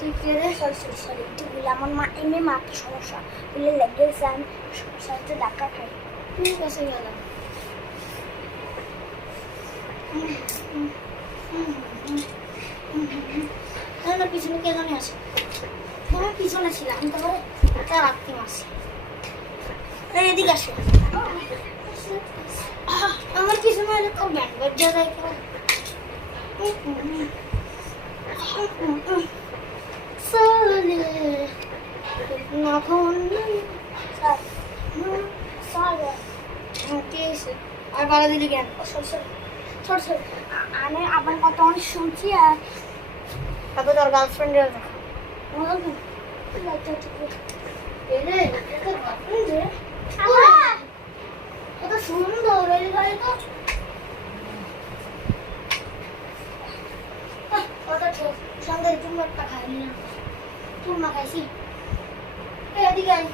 তুই কে রে? সরি তুই বলে আমার মা এমনি মাকে সমস্যা বলে লেগেছে, আমি সমস্যা হচ্ছে ডাক্তার খাই। ঠিক আছে গেলাম। না পিছনে কে জানি আসে, আমার পিছনে ছিলাম তারপরে তার রাখতে মাসি এদিকে আসে। আমার পিছনে হলে তোর ব্যাগ বেজা যায় কেউ। আর বাড়া দিলি কেন? আমি আবার কত অনেক শুনছি। আর তারপর তোর গার্লফ্রেন্ডের কত সুন্দর এই গাড়ি তো কত সুন্দর। চুম্মাটা খাইনি না, চুম্মা খাইছি। এদিকে আয়।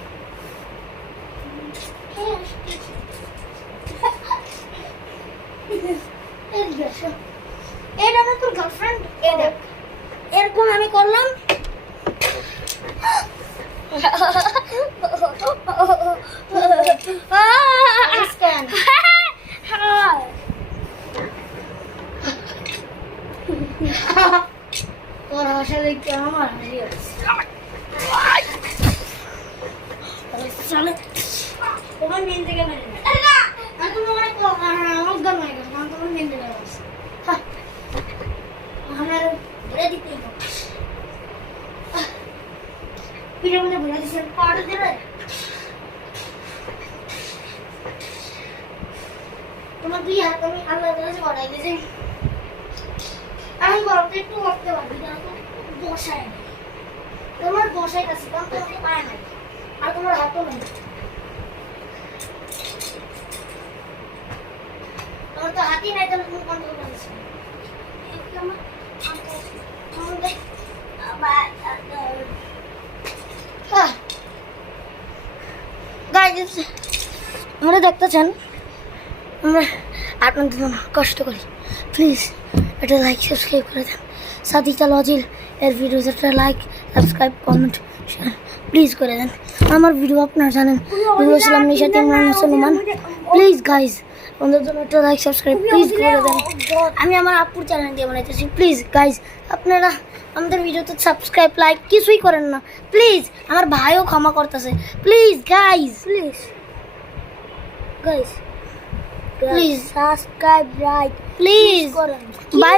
এটা না তোর গার্লফ্রেন্ড? এরকম আমি করলাম। তোর হাসা দেখতে আমার হাসি হচ্ছে। তোমার মেন থেকে মেরে তোমার গান হয়ে গেছে, তোমার মেন থেকে আমার ভরে দিতে পিঠের মধ্যে ভরে দিচ্ছে পাউডার দেবে। তোমার দুই হাত আমি আল্লাহ কাছে বাড়াই দিয়েছি। আমি গরমটা একটু করতে পারবি না, বসায় নেই তোমার বসাই কাছে, কারণ তোমাকে পায় নাই আর তোমার হাতও নেই। তোমার তো হাতই নাই, তাহলে তুমি কন্ট্রোল করেছো। আমরা দেখতেছেন আমরা আপনাদের জন্য কষ্ট করি, প্লিজ এটা লাইক সাবস্ক্রাইব করে দেন। সাদিকা লজিল এর ভিডিওতে একটা like subscribe comment share please করে দেন। আমার ভিডিও আপনারা জানেন, ভিডিও ছিলাম নিশাত ইমরান মুসলমান। প্লিজ গাইজ আমাদের জন্য একটা লাইক সাবস্ক্রাইব প্লিজ করে দেন। আমি আমার আপুর চ্যানেল দিয়ে বানাইতেছি, প্লিজ গাইজ আপনারা আমাদের ভিডিওতে সাবস্ক্রাইব লাইক কিছুই করেন না। প্লিজ আমার ভাইও ক্ষমা করতেছে, please guys please subscribe like please করেন। বাই।